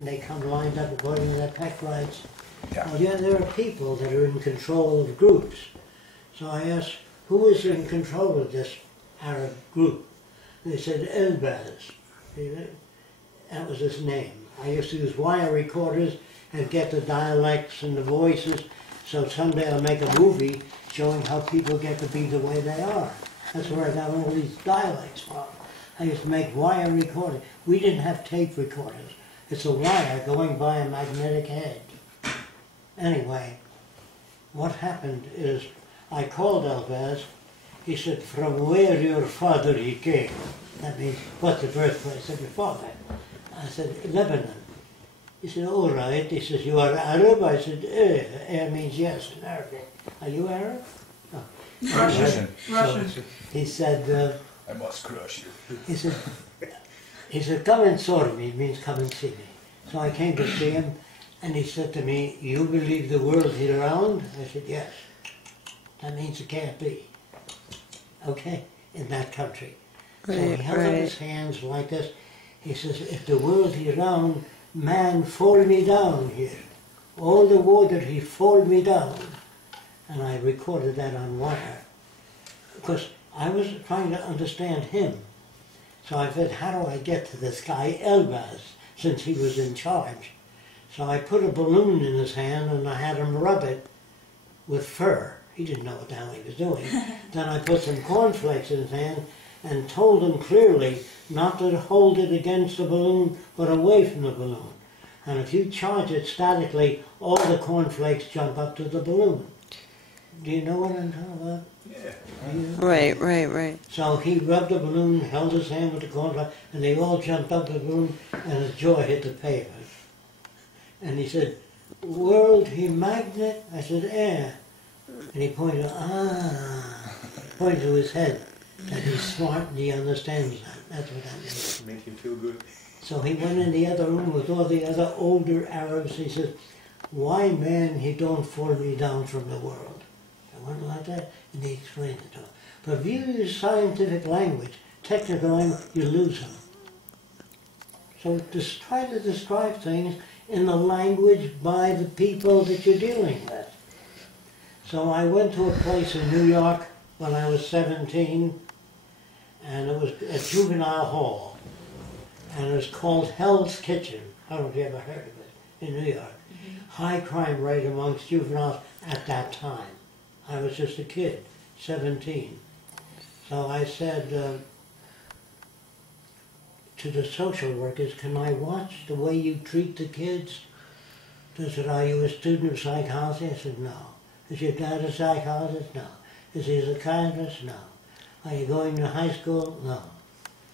They come lined up according to their pack rights. Yeah. Well, yeah, there are people that are in control of groups. So I asked, who is in control of this Arab group? And they said, Elbaz. That was his name. I used to use wire recorders and get the dialects and the voices, so someday I'll make a movie showing how people get to be the way they are. That's where I got all these dialects from. I used to make wire recorders. We didn't have tape recorders. It's a wire going by a magnetic head. Anyway, what happened is I called Elbaz. He said, from where your father he came. That means, what's the birthplace of your father? I said, Lebanon. He said, all right. He says, you are Arab? I said, means yes in Arabic. Are you Arab? No. Russian. Russian. So he said, I must crush you. He said, come and saw me. It means come and see me. So I came to see him, and he said to me, you believe the world is round? I said, yes. That means it can't be. Okay? In that country. So he held up his hands like this. He says, if the world is round, man fall me down here. All the water, he fall me down. And I recorded that on wire. Because I was trying to understand him. So I said, how do I get to this guy, Elbaz, since he was in charge? So I put a balloon in his hand and I had him rub it with fur. He didn't know what the hell he was doing. Then I put some cornflakes in his hand and told him clearly not to hold it against the balloon, but away from the balloon. And if you charge it statically, all the cornflakes jump up to the balloon. Do you know what I'm talking about? Yeah. Right. So he rubbed the balloon, held his hand with the cornflakes, and they all jumped up the balloon, and his jaw hit the pavement. And he said, world, he magnet? I said, yeah. And he pointed, pointed to his head. That he's smart and he understands that. That's what that means. Make him feel good. So he went in the other room with all the other older Arabs. He said, why man he don't fall me down from the world? I went like that, and he explained it to him. But if you use scientific language, technical language, you lose him. So just try to describe things in the language by the people that you're dealing with. So I went to a place in New York when I was 17, and it was a juvenile hall, and it was called Hell's Kitchen. I don't know if you ever heard of it, in New York. High crime rate amongst juveniles at that time. I was just a kid, 17. So I said to the social workers, can I watch the way you treat the kids? They said, are you a student of psychology? I said, no. Is your dad a psychologist? No. Is he a psychiatrist? No. Are you going to high school? No.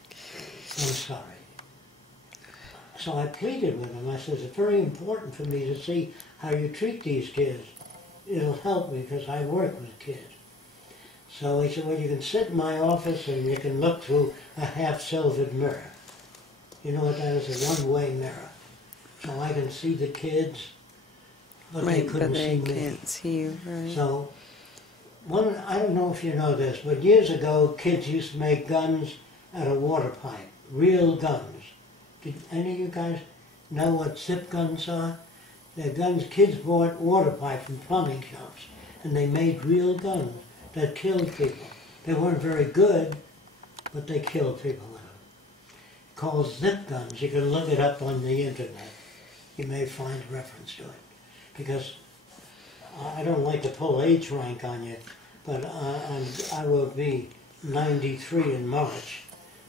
I'm sorry. So I pleaded with him. I said, it's very important for me to see how you treat these kids. It'll help me because I work with kids. So he said, well, you can sit in my office and you can look through a half-silvered mirror. You know what that is? A one-way mirror. So I can see the kids, but they couldn't see me. Can't see you, right. So, I don't know if you know this, but years ago, kids used to make guns out of water pipe, real guns. Did any of you guys know what zip guns are? They're guns kids bought water pipe from plumbing shops, and they made real guns that killed people. They weren't very good, but they killed people with them. Called zip guns. You can look it up on the internet. You may find a reference to it. Because I don't like to pull age rank on you, but I will be 93 in March.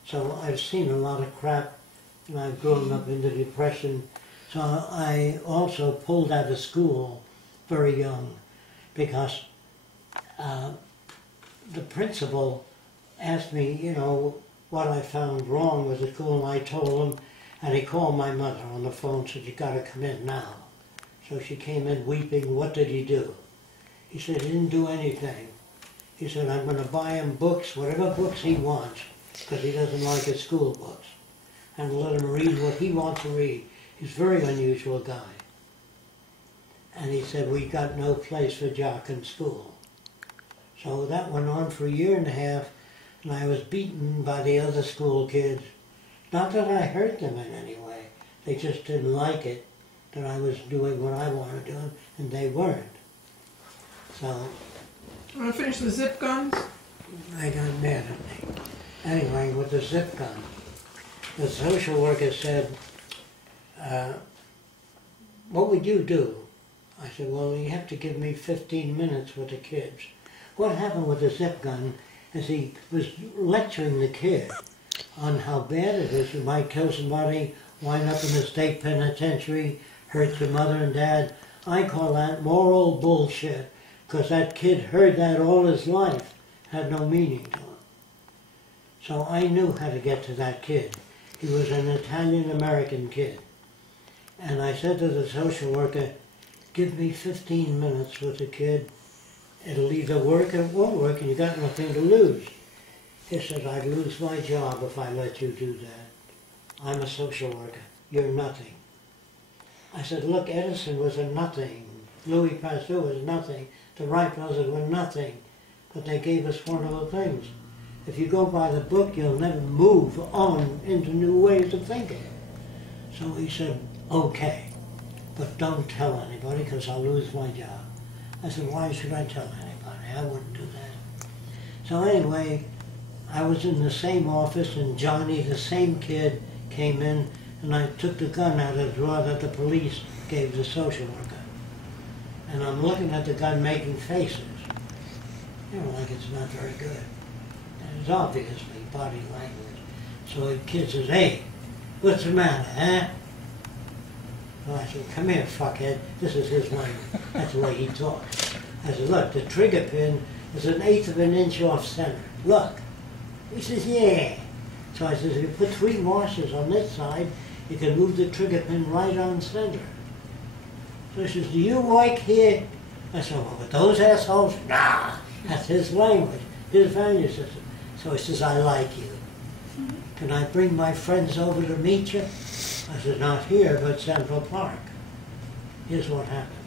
So I've seen a lot of crap, and I've grown up into depression. So I also pulled out of school very young because the principal asked me, you know, what I found wrong with the school, and I told him, and he called my mother on the phone, said, you gotta come in now. So she came in weeping. What did he do? He said he didn't do anything. He said, I'm going to buy him books, whatever books he wants, because he doesn't like his school books, and let him read what he wants to read. He's a very unusual guy. And he said, we got no place for Jacque in school. So that went on for a year and a half, and I was beaten by the other school kids. Not that I hurt them in any way, They just didn't like it that I was doing what I wanted to do, and they weren't. So Want to finish the zip guns? they got mad at me. Anyway, with the zip gun, the social worker said, what would you do? I said, well, you have to give me 15 minutes with the kids. What happened with the zip gun is he was lecturing the kid on how bad it is. You might kill somebody, wind up in the state penitentiary, hurt your mother and dad. I call that moral bullshit, because that kid heard that all his life, had no meaning to him. So I knew how to get to that kid. He was an Italian-American kid. And I said to the social worker, give me 15 minutes with the kid. It'll either work or it won't work, and you got nothing to lose. He said, I'd lose my job if I let you do that. I'm a social worker. You're nothing. I said, look, Edison was a nothing. Louis Pasteur was nothing. The Wright brothers were nothing. But they gave us wonderful things. If you go by the book, you'll never move on into new ways of thinking. So he said, okay, but don't tell anybody because I'll lose my job. I said, why should I tell anybody? I wouldn't do that. So anyway, I was in the same office, and Johnny, the same kid, came in, and I took the gun out of the drawer that the police gave the social worker. And I'm looking at the gun making faces. You know, like it's not very good. And it's obviously body language. So the kid says, hey, what's the matter, huh? So I said, come here, fuckhead. This is his language. That's the way he talks. I said, look, the trigger pin is 1/8 of an inch off center. Look. He says, yeah. So I said, if you put 3 washers on this side, you can move the trigger pin right on center. So he says, do you work here? I said, well, with those assholes? Nah. That's his language, his value system. So he says, I like you. Can I bring my friends over to meet you? I said, not here, but Central Park. Here's what happened.